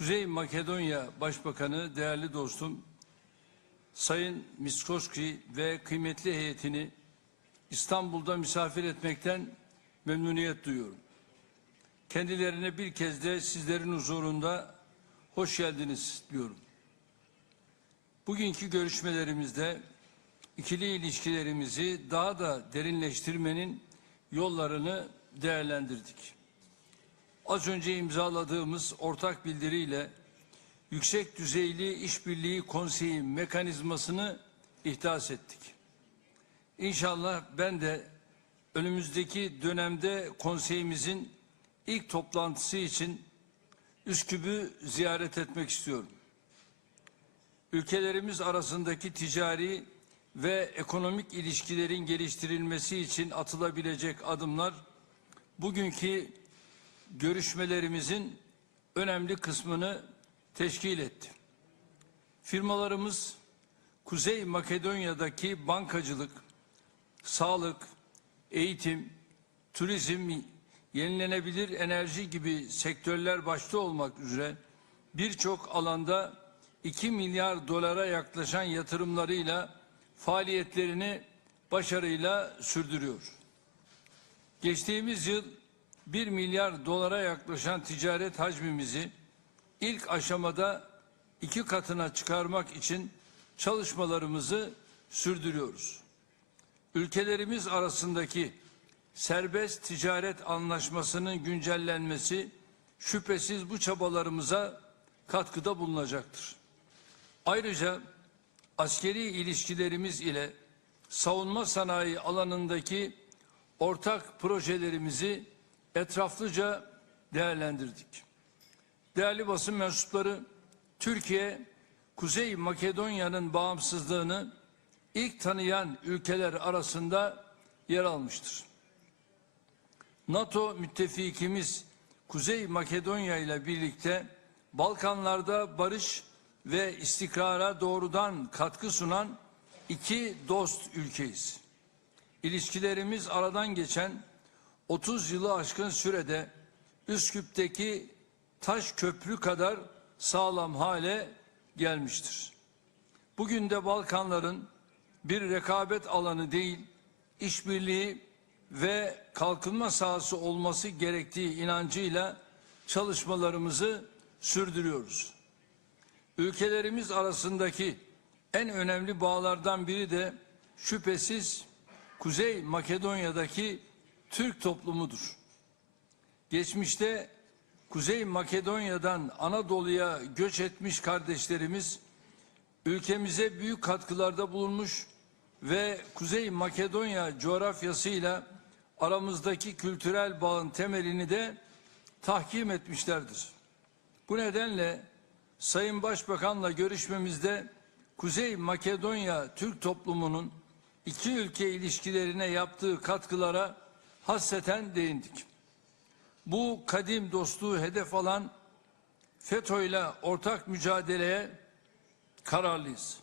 Kuzey Makedonya Başbakanı, değerli dostum Sayın Miskoski ve kıymetli heyetini İstanbul'da misafir etmekten memnuniyet duyuyorum. Kendilerine bir kez de sizlerin huzurunda hoş geldiniz diyorum. Bugünkü görüşmelerimizde ikili ilişkilerimizi daha da derinleştirmenin yollarını değerlendirdik. Az önce imzaladığımız ortak bildiriyle Yüksek Düzeyli İşbirliği Konseyi mekanizmasını ihdas ettik. İnşallah ben de önümüzdeki dönemde konseyimizin ilk toplantısı için Üsküp'ü ziyaret etmek istiyorum. Ülkelerimiz arasındaki ticari ve ekonomik ilişkilerin geliştirilmesi için atılabilecek adımlar bugünkü görüşmelerimizin önemli kısmını teşkil etti. Firmalarımız Kuzey Makedonya'daki bankacılık, sağlık, eğitim, turizm, yenilenebilir enerji gibi sektörler başta olmak üzere birçok alanda 2 milyar dolara yaklaşan yatırımlarıyla faaliyetlerini başarıyla sürdürüyor. Geçtiğimiz yıl 1 milyar dolara yaklaşan ticaret hacmimizi ilk aşamada iki katına çıkarmak için çalışmalarımızı sürdürüyoruz. Ülkelerimiz arasındaki serbest ticaret anlaşmasının güncellenmesi şüphesiz bu çabalarımıza katkıda bulunacaktır. Ayrıca askeri ilişkilerimiz ile savunma sanayi alanındaki ortak projelerimizi etraflıca değerlendirdik. Değerli basın mensupları, Türkiye, Kuzey Makedonya'nın bağımsızlığını ilk tanıyan ülkeler arasında yer almıştır. NATO müttefikimiz Kuzey Makedonya ile birlikte Balkanlarda barış ve istikrara doğrudan katkı sunan iki dost ülkeyiz. İlişkilerimiz aradan geçen 30 yılı aşkın sürede Üsküp'teki taş köprü kadar sağlam hale gelmiştir. Bugün de Balkanların bir rekabet alanı değil, işbirliği ve kalkınma sahası olması gerektiği inancıyla çalışmalarımızı sürdürüyoruz. Ülkelerimiz arasındaki en önemli bağlardan biri de şüphesiz Kuzey Makedonya'daki Türk toplumudur. Geçmişte Kuzey Makedonya'dan Anadolu'ya göç etmiş kardeşlerimiz ülkemize büyük katkılarda bulunmuş ve Kuzey Makedonya coğrafyasıyla aramızdaki kültürel bağın temelini de tahkim etmişlerdir. Bu nedenle Sayın Başbakan'la görüşmemizde Kuzey Makedonya Türk toplumunun iki ülke ilişkilerine yaptığı katkılara hasreten değindik. Bu kadim dostluğu hedef alan FETÖ ile ortak mücadeleye kararlıyız.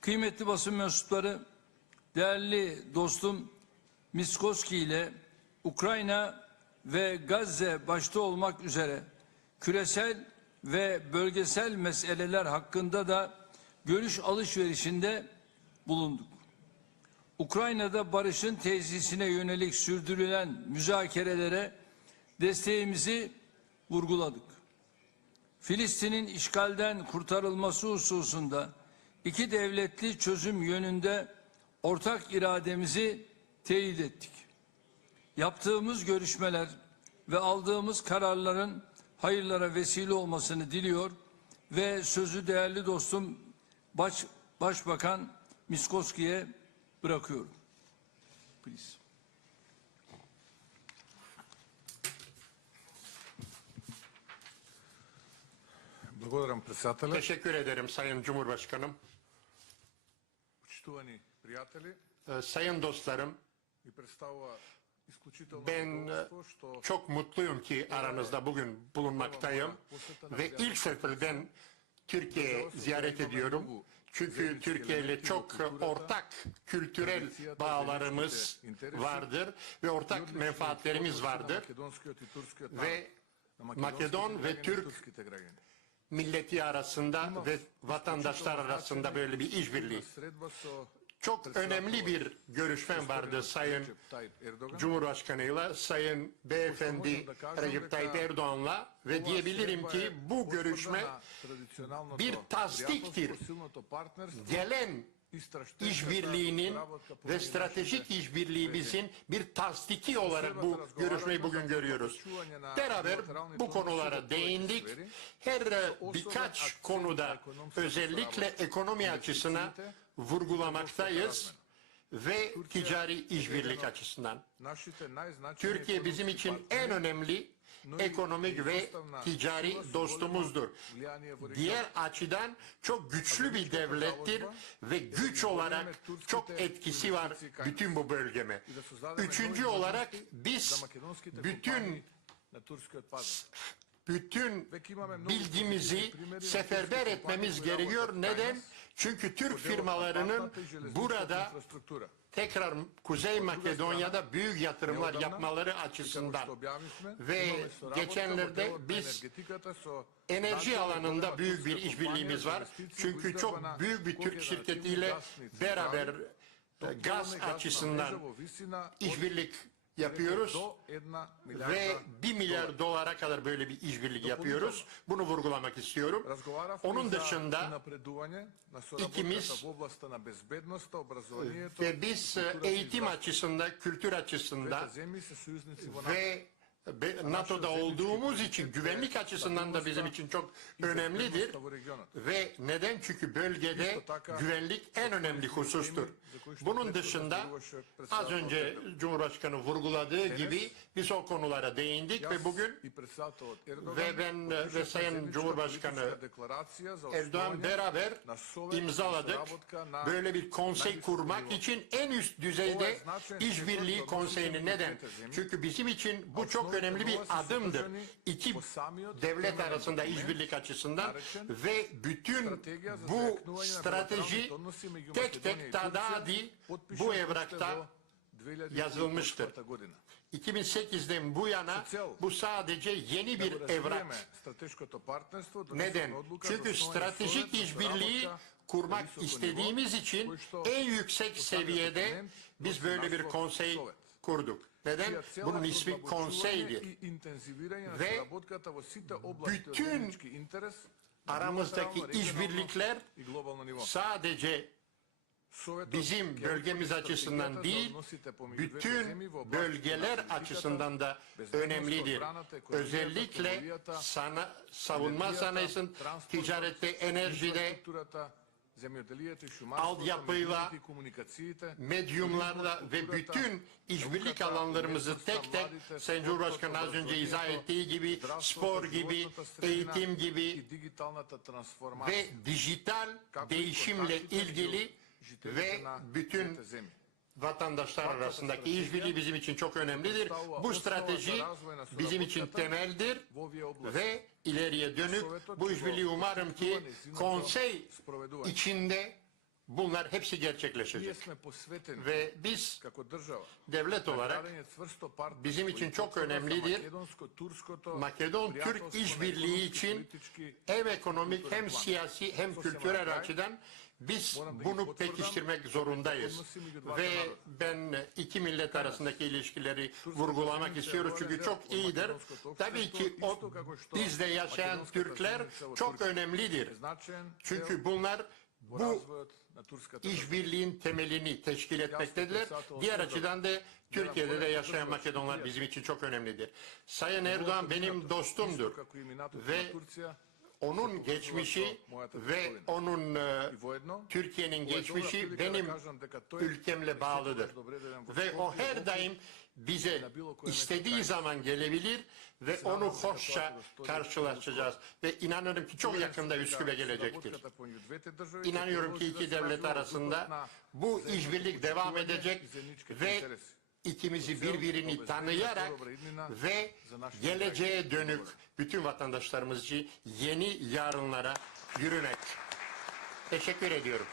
Kıymetli basın mensupları, değerli dostum Miskoski ile Ukrayna ve Gazze başta olmak üzere küresel ve bölgesel meseleler hakkında da görüş alışverişinde bulunduk. Ukrayna'da barışın tesisine yönelik sürdürülen müzakerelere desteğimizi vurguladık. Filistin'in işgalden kurtarılması hususunda iki devletli çözüm yönünde ortak irademizi teyit ettik. Yaptığımız görüşmeler ve aldığımız kararların hayırlara vesile olmasını diliyor ve sözü değerli dostum Baş, Başbakan Miskoski'ye bırakıyorum. Please. Благодарам председателя. Teşekkür ederim Sayın Cumhurbaşkanım. Почитувани приятели, Ee, Sayın dostlarım, ми представува изключително ben e, задоволство, що çok mutluyum ki aranızda bugün bulunmaktayım ve ilk sefer Türkiye'ye ziyaret ediyorum. Çünkü Türkiye ile çok ortak kültürel bağlarımız vardır ve ortak menfaatlerimiz vardır. Ve Makedon ve Türk milleti arasında ve vatandaşlar arasında böyle bir işbirliği çok önemli bir görüşmem vardı Sayın Cumhurbaşkanı ile Sayın Beyefendi Recep Tayyip Erdoğan'la ve diyebilirim ki bu görüşme bir tasdiktir. Gelen işbirliğinin ve stratejik işbirliğimizin bir tasdiki olarak bu görüşmeyi bugün görüyoruz. Beraber bu konulara değindik. Her birkaç konuda özellikle ekonomi açısına vurgulamaktayız ve ticari işbirlik açısından. Türkiye bizim için en önemli ekonomik ve ticari dostumuzdur. Diğer açıdan çok güçlü bir devlettir ve güç olarak çok etkisi var bütün bu bölgeme. Üçüncü olarak biz bütün bütün bilgimizi seferber etmemiz gerekiyor. Neden? Çünkü Türk firmalarının burada tekrar Kuzey Makedonya'da büyük yatırımlar yapmaları açısından ve geçenlerde biz enerji alanında büyük bir işbirliğimiz var. Çünkü çok büyük bir Türk şirketiyle beraber gaz açısından işbirlik yapıyoruz ve 1 milyar dolara kadar böyle bir işbirlik yapıyoruz. Bunu vurgulamak istiyorum. Onun dışında ikimiz ve biz eğitim açısından, kültür açısından ve be- NATO'da olduğumuz için güvenlik açısından da bizim için çok önemlidir. Ve neden? Çünkü bölgede güvenlik en önemli husustur. Bunun dışında az önce Cumhurbaşkanı vurguladığı gibi biz o konulara değindik ve bugün ve ben e, ve Sayın Cumhurbaşkanı Erdoğan beraber imzaladık. Böyle bir konsey kurmak için en üst düzeyde işbirliği konseyini neden? Çünkü bizim için bu çok önemli bir adımdır. İki devlet arasında işbirlik açısından ve bütün bu strateji tek tek tadadi bu evrakta yazılmıştır. 2008'den bu yana bu sadece yeni bir evrak. Neden? Çünkü stratejik işbirliği kurmak istediğimiz için en yüksek seviyede biz böyle bir konsey kurduk. Neden? Bunun ismi konseydi. Ve bütün aramızdaki işbirlikler sadece bizim bölgemiz açısından değil, bütün bölgeler açısından da önemlidir. Özellikle sana, savunma sanayisinin, ticarette, enerjide, altyapıyla, medyumlarla ve bütün işbirlik alanlarımızı tek tek Sayın Cumhurbaşkanı az önce izah ettiği gibi spor gibi, eğitim gibi ve dijital değişimle ilgili ve bütün vatandaşlar arasındaki işbirliği bizim için çok önemlidir. Bu strateji bizim için temeldir ve ileriye dönük bu işbirliği umarım ki konsey içinde bunlar hepsi gerçekleşecek. Ve biz devlet olarak bizim için çok önemlidir. Makedon-Türk işbirliği için hem ekonomik hem siyasi hem kültürel açıdan biz bunu pekiştirmek zorundayız. Ve ben iki millet arasındaki ilişkileri vurgulamak istiyoruz çünkü çok iyidir. Tabii ki o bizde yaşayan Türkler çok önemlidir. Çünkü bunlar bu işbirliğin temelini teşkil etmektedirler. Diğer açıdan da Türkiye'de de yaşayan Makedonlar bizim için çok önemlidir. Sayın Erdoğan benim dostumdur ve onun geçmişi ve onun e, Türkiye'nin geçmişi benim ülkemle bağlıdır. Ve o her daim bize istediği zaman gelebilir ve onu hoşça karşılaşacağız. Ve inanıyorum ki çok yakında Üsküp'e gelecektir. İnanıyorum ki iki devlet arasında bu işbirlik devam edecek ve ikimizi birbirini tanıyarak ve geleceğe dönük bütün vatandaşlarımız için yeni yarınlara yürümek. Teşekkür ediyorum.